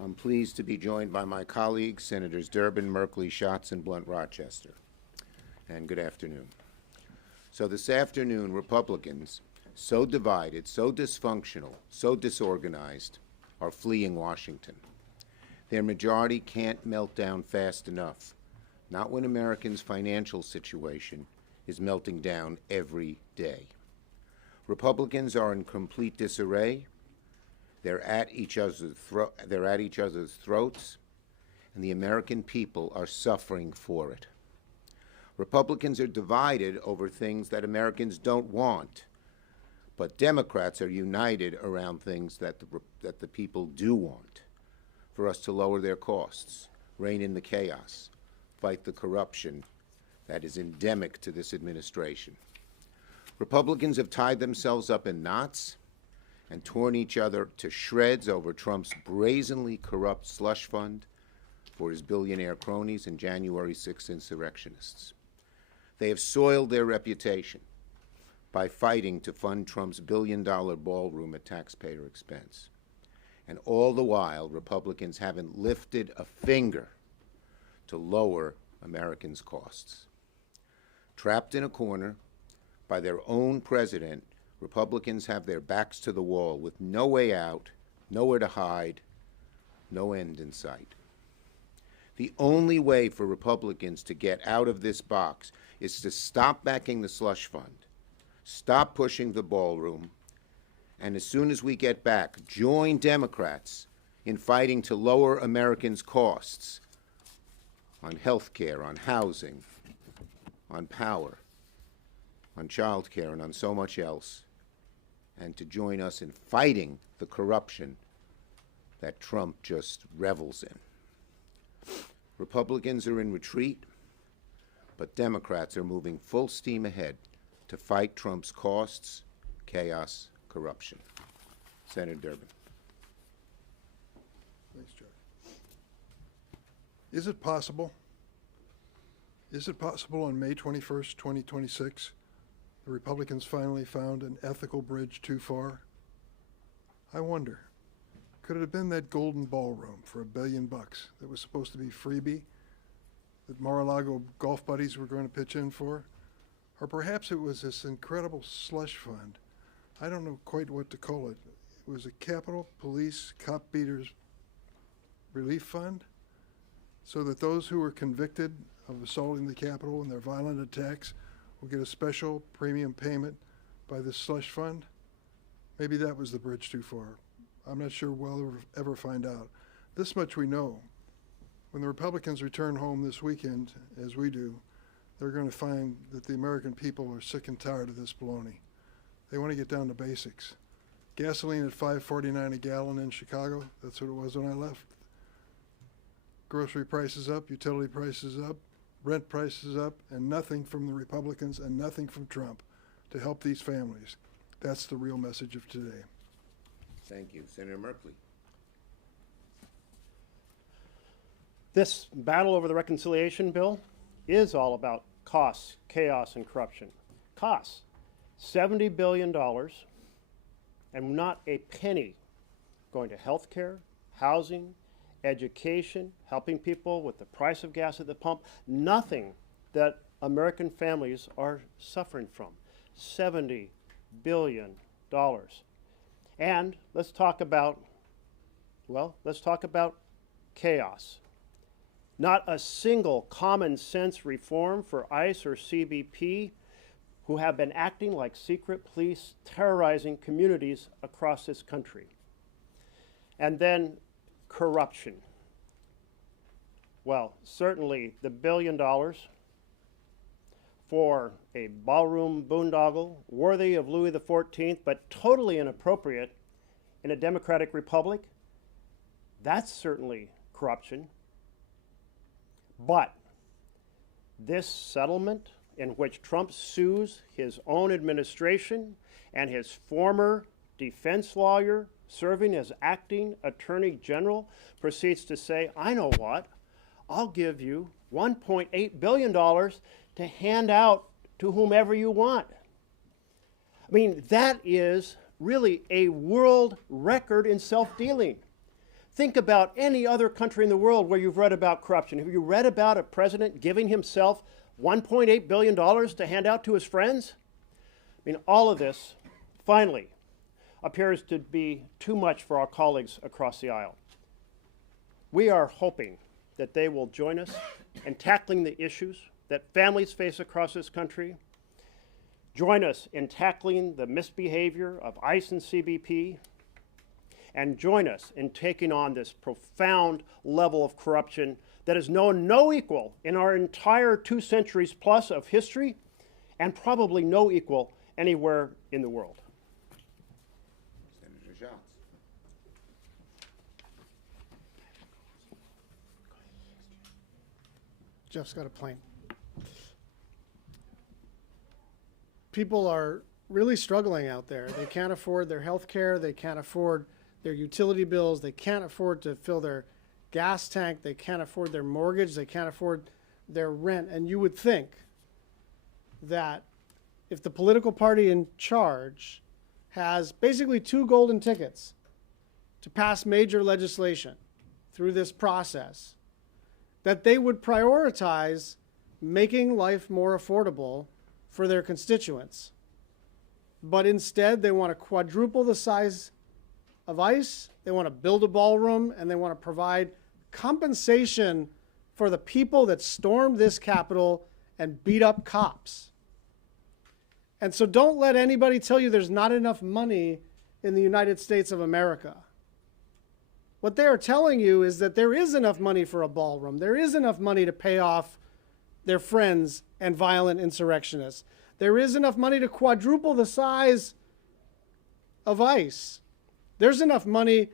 I'm pleased to be joined by my colleagues, Senators Durbin, Merkley, Schatz, and Blunt Rochester. And good afternoon. So this afternoon, Republicans, so divided, so dysfunctional, so disorganized, are fleeing Washington. Their majority can't melt down fast enough, not when Americans' financial situation is melting down every day. Republicans are in complete disarray. They're at each other's throats, and the American people are suffering for it. Republicans are divided over things that Americans don't want, but Democrats are united around things that the people do want: for us to lower their costs, rein in the chaos, fight the corruption that is endemic to this administration. Republicans have tied themselves up in knots and torn each other to shreds over Trump's brazenly corrupt slush fund for his billionaire cronies and January 6th insurrectionists. They have soiled their reputation by fighting to fund Trump's billion-dollar ballroom at taxpayer expense. And all the while, Republicans haven't lifted a finger to lower Americans' costs. Trapped in a corner by their own president, Republicans have their backs to the wall with no way out, nowhere to hide, no end in sight. The only way for Republicans to get out of this box is to stop backing the slush fund, stop pushing the ballroom, and as soon as we get back, join Democrats in fighting to lower Americans' costs on health care, on housing, on power, on child care, and on so much else, and to join us in fighting the corruption that Trump just revels in. Republicans are in retreat, but Democrats are moving full steam ahead to fight Trump's costs, chaos, corruption. Senator Durbin. Thanks, Chuck. Is it possible on May 21st, 2026, the Republicans finally found an ethical bridge too far? I wonder, could it have been that golden ballroom for $1 billion that was supposed to be freebie that Mar-a-Lago golf buddies were going to pitch in for? Or perhaps it was this incredible slush fund. I don't know quite what to call it. It was a Capitol Police Cop Beaters Relief Fund, so that those who were convicted of assaulting the Capitol and their violent attacks will get a special premium payment by this slush fund. Maybe that was the bridge too far. I'm not sure we'll ever find out. This much we know. When the Republicans return home this weekend, as we do, they're going to find that the American people are sick and tired of this baloney. They want to get down to basics. Gasoline at $5.49 a gallon in Chicago, that's what it was when I left. Grocery prices up, utility prices up, rent prices up, and nothing from the Republicans and nothing from Trump to help these families. That's the real message of today. Thank you. Senator Merkley. This battle over the reconciliation bill is all about costs, chaos, and corruption. Costs, $70 billion, and not a penny going to health care, housing, education, helping people with the price of gas at the pump, nothing that American families are suffering from. $70 billion. And let's talk about chaos. Not a single common sense reform for ICE or CBP, who have been acting like secret police terrorizing communities across this country. And then corruption. Well, certainly the $1 billion for a ballroom boondoggle worthy of Louis XIV, but totally inappropriate in a democratic republic, that's certainly corruption. But this settlement, in which Trump sues his own administration and his former defense lawyer serving as acting attorney general, proceeds to say, I know what, I'll give you $1.8 billion to hand out to whomever you want. I mean, that is really a world record in self-dealing. Think about any other country in the world where you've read about corruption. Have you read about a president giving himself $1.8 billion to hand out to his friends? I mean, all of this, finally, appears to be too much for our colleagues across the aisle. We are hoping that they will join us in tackling the issues that families face across this country, join us in tackling the misbehavior of ICE and CBP, and join us in taking on this profound level of corruption that has known no equal in our entire 2 centuries plus of history, and probably no equal anywhere in the world. Senator Schatz. Jeff's got a plane. People are really struggling out there. They can't afford their health care. They can't afford their utility bills. They can't afford to fill their gas tank. They can't afford their mortgage. They can't afford their rent. And you would think that if the political party in charge has basically 2 golden tickets to pass major legislation through this process, that they would prioritize making life more affordable for their constituents. But instead, they want to quadruple the size of ICE, they want to build a ballroom, and they want to provide compensation for the people that stormed this Capitol and beat up cops. And so don't let anybody tell you there's not enough money in the United States of America. What they are telling you is that there is enough money for a ballroom. There is enough money to pay off their friends and violent insurrectionists. There is enough money to quadruple the size of ICE. There's enough money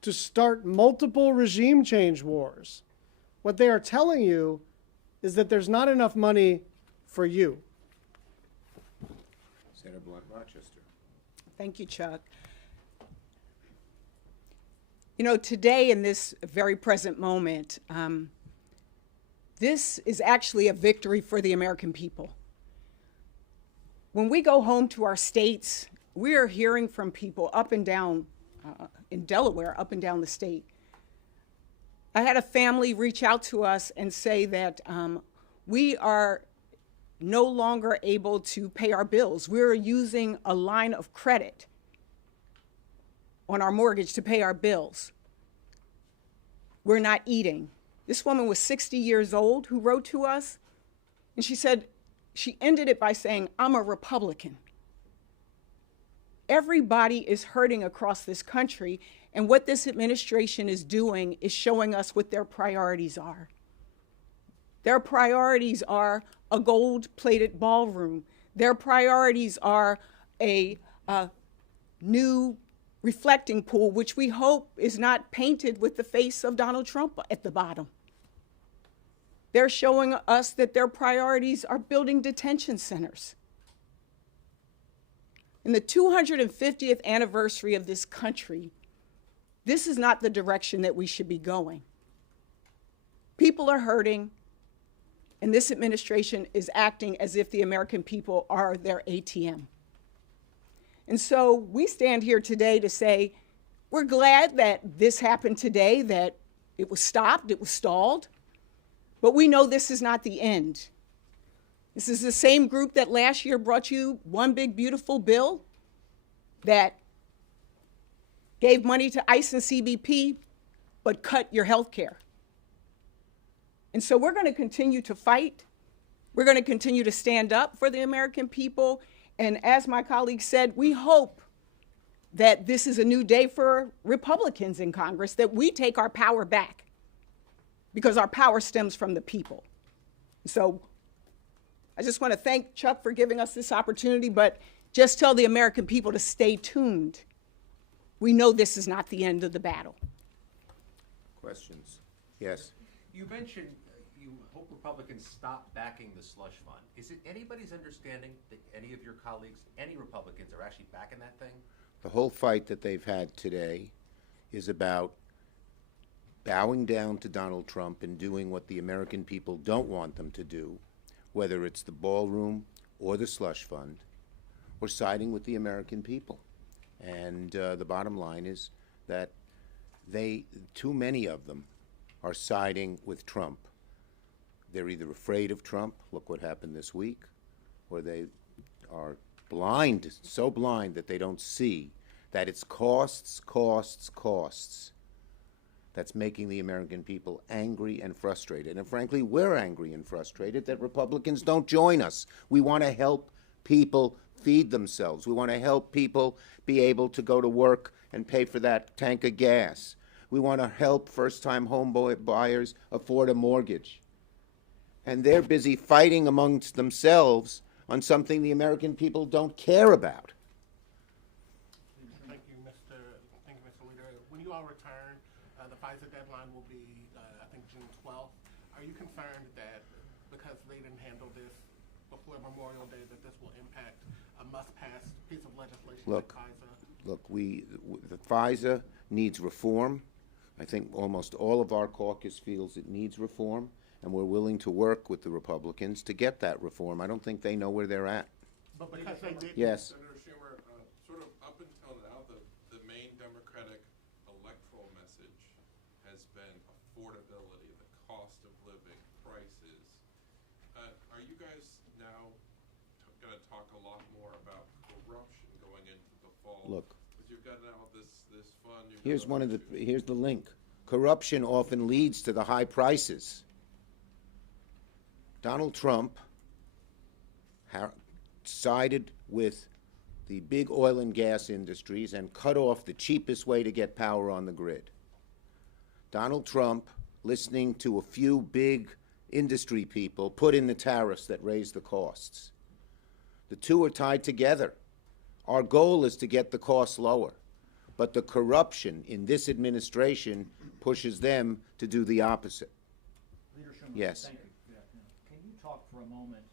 to start multiple regime change wars. What they are telling you is that there's not enough money for you. Senator Blunt Rochester. Thank you, Chuck. You know, today in this very present moment, this is actually a victory for the American people. When we go home to our states, we are hearing from people up and down in Delaware, up and down the state. I had a family reach out to us and say that we are no longer able to pay our bills. We're using a line of credit on our mortgage to pay our bills. We're not eating. This woman was 60 years old who wrote to us, and she said, she ended it by saying, I'm a Republican. Everybody is hurting across this country, and what this administration is doing is showing us what their priorities are. Their priorities are a gold-plated ballroom. Their priorities are a new reflecting pool, which we hope is not painted with the face of Donald Trump at the bottom. They're showing us that their priorities are building detention centers. In the 250th anniversary of this country, this is not the direction that we should be going. People are hurting, and this administration is acting as if the American people are their ATM. And so we stand here today to say, we're glad that this happened today, that it was stopped, it was stalled, but we know this is not the end. This is the same group that last year brought you one big beautiful bill that gave money to ICE and CBP, but cut your health care. And so we're going to continue to fight. We're going to continue to stand up for the American people. And as my colleague said, we hope that this is a new day for Republicans in Congress, that we take our power back, because our power stems from the people. So I just want to thank Chuck for giving us this opportunity, but just tell the American people to stay tuned. We know this is not the end of the battle. Questions? Yes. You mentioned you hope Republicans stop backing the slush fund. Is it anybody's understanding that any of your colleagues, any Republicans, are actually backing that thing? The whole fight that they've had today is about bowing down to Donald Trump and doing what the American people don't want them to do, whether it's the ballroom or the slush fund, or siding with the American people. And the bottom line is that too many of them are siding with Trump. They're either afraid of Trump, look what happened this week, or they are blind, so blind that they don't see that it's costs, costs, costs that's making the American people angry and frustrated. And frankly, we're angry and frustrated that Republicans don't join us. We want to help people feed themselves. We want to help people be able to go to work and pay for that tank of gas. We want to help first-time home buyers afford a mortgage. And they're busy fighting amongst themselves on something the American people don't care about. Thank you, Mr. Leader. When you all return, the FISA deadline will be, I think, June 12th. Are you concerned that because they didn't handle this before Memorial Day, that this will impact a must-pass piece of legislation like FISA? Look, the FISA needs reform. I think almost all of our caucus feels it needs reform, and we're willing to work with the Republicans to get that reform. I don't think they know where they're at. But because they did. Yes. Senator Schumer, sort of up until now, the main Democratic electoral message has been affordability, the cost of living, prices. Are you guys now going to talk a lot more about corruption going into the fall? Look. Because you've got now this fund. Here's the link. Corruption often leads to the high prices. Donald Trump sided with the big oil and gas industries and cut off the cheapest way to get power on the grid. Donald Trump, listening to a few big industry people, put in the tariffs that raised the costs. The two are tied together. Our goal is to get the costs lower, but the corruption in this administration pushes them to do the opposite. Leader Schumer, Yes. thank you. Good afternoon. Can you talk for a moment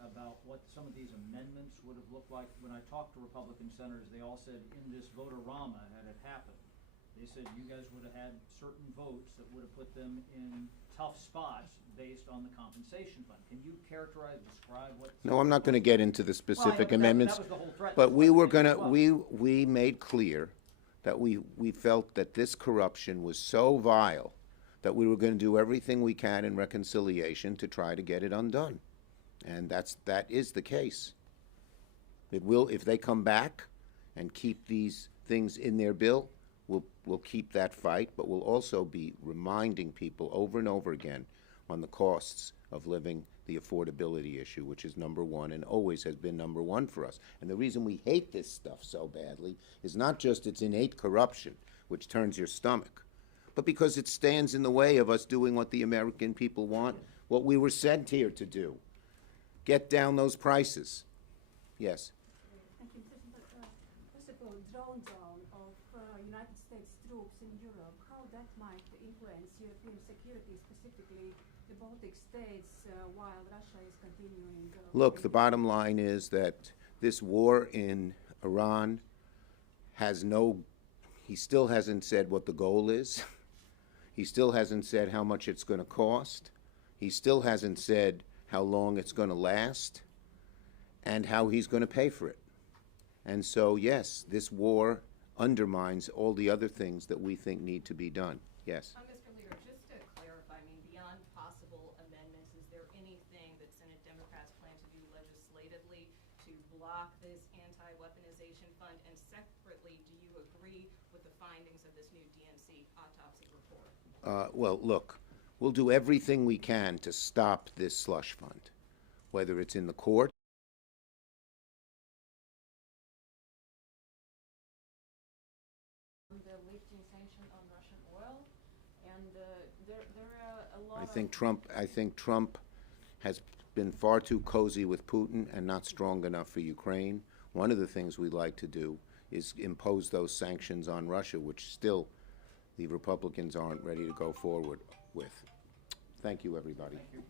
about what some of these amendments would have looked like? When I talked to Republican senators, they all said in this vote-a-rama, had it happened, they said you guys would have had certain votes that would have put them in tough spots based on the compensation fund. Can you characterize, describe what? No, I'm not going to get into the specific amendments, that was the whole threat. but we were going to, Well. we made clear that we felt that this corruption was so vile that we were going to do everything we can in reconciliation to try to get it undone. And that is the case. It will, if they come back and keep these things in their bill, we'll keep that fight, but we'll also be reminding people over and over again on the costs of living, the affordability issue, which is number one and always has been number one for us. And the reason we hate this stuff so badly is not just its innate corruption, which turns your stomach, but because it stands in the way of us doing what the American people want, what we were sent here to do. Get down those prices. Yes. Thank you. First of all, drone zone of United States troops in Europe, how that might influence European security, specifically the Baltic states, while Russia is continuing. Look, the bottom line is that this war in Iran has he still hasn't said what the goal is. He still hasn't said how much it's going to cost. He still hasn't said how long it's going to last and how he's going to pay for it. And so, yes, this war undermines all the other things that we think need to be done. Yes. Mr. Leader, just to clarify, beyond possible amendments, is there anything that Senate Democrats plan to do legislatively to block this anti-weaponization fund? And separately, do you agree with the findings of this new DNC autopsy report? Well, look, we'll do everything we can to stop this slush fund, whether it's in the court. The lifting sanction on Russian oil, and there are a lot. I think Trump has been far too cozy with Putin and not strong enough for Ukraine. One of the things we'd like to do is impose those sanctions on Russia, which still the Republicans aren't ready to go forward with. Thank you, everybody. Thank you.